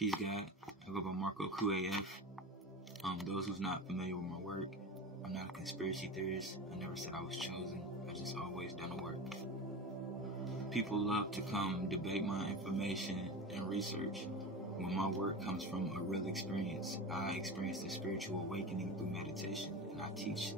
Peace, God. I go by MarcoKooAF. Those who's not familiar with my work, I'm not a conspiracy theorist. I never said I was chosen. I just always done the work. People love to come debate my information and research when my work comes from a real experience. I experienced a spiritual awakening through meditation, and I teach.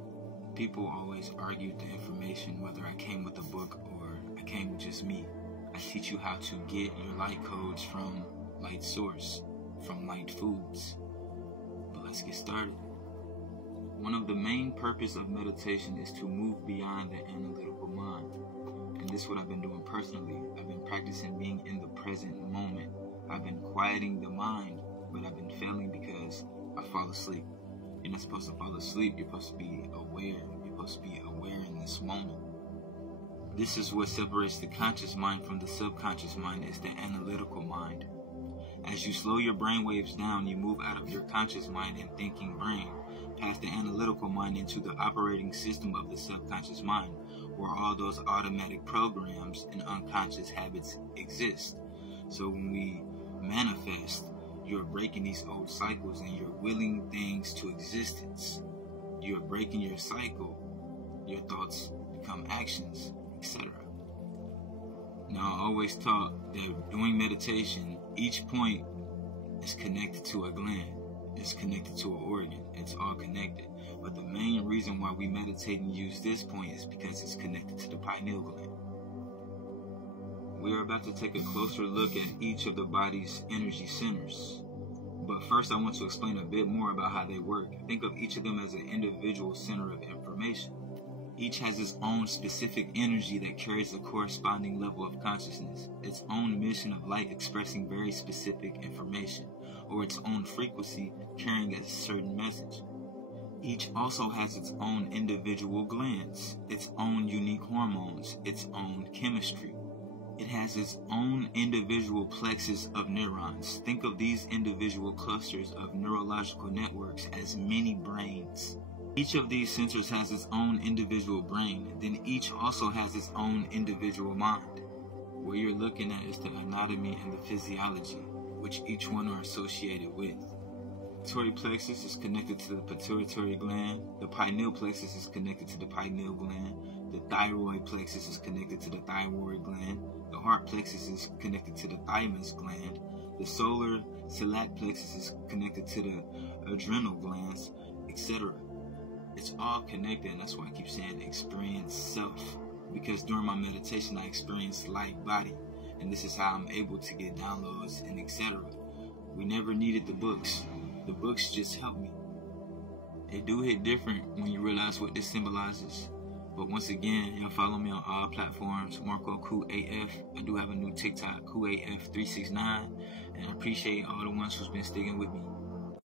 People always argue the information, whether I came with a book or I came with just me. I teach you how to get your light codes from light source, from light foods. But let's get started. One of the main purpose of meditation is to move beyond the analytical mind. And this is what I've been doing personally. I've been practicing being in the present moment. I've been quieting the mind, but I've been failing because I fall asleep. You're not supposed to fall asleep. You're supposed to be aware. You're supposed to be aware in this moment. This is what separates the conscious mind from the subconscious mind, is the analytical mind. As you slow your brain waves down, you move out of your conscious mind and thinking brain, past the analytical mind into the operating system of the subconscious mind, where all those automatic programs and unconscious habits exist. So when we manifest, you're breaking these old cycles and you're willing things to existence. You're breaking your cycle. Your thoughts become actions, etc. Now, I always taught that doing meditation, each point is connected to a gland. It's connected to an organ. It's all connected. But the main reason why we meditate and use this point is because it's connected to the pineal gland. We are about to take a closer look at each of the body's energy centers. But first, I want to explain a bit more about how they work. Think of each of them as an individual center of information. Each has its own specific energy that carries a corresponding level of consciousness, its own mission of light expressing very specific information, or its own frequency carrying a certain message. Each also has its own individual glands, its own unique hormones, its own chemistry. It has its own individual plexus of neurons. Think of these individual clusters of neurological networks as mini brains. Each of these centers has its own individual brain, then each also has its own individual mind. What you're looking at is the anatomy and the physiology, which each one are associated with. The pituitary plexus is connected to the pituitary gland, the pineal plexus is connected to the pineal gland, the thyroid plexus is connected to the thyroid gland, the heart plexus is connected to the thymus gland, the solar celiac plexus is connected to the adrenal glands, etc. It's all connected, and that's why I keep saying experience self. Because during my meditation, I experience light body, and this is how I'm able to get downloads and etc. We never needed the books. The books just help me. They do hit different when you realize what this symbolizes. But once again, y'all follow me on all platforms, MarcoKooAF. I do have a new TikTok, KooAF369, and I appreciate all the ones who's been sticking with me.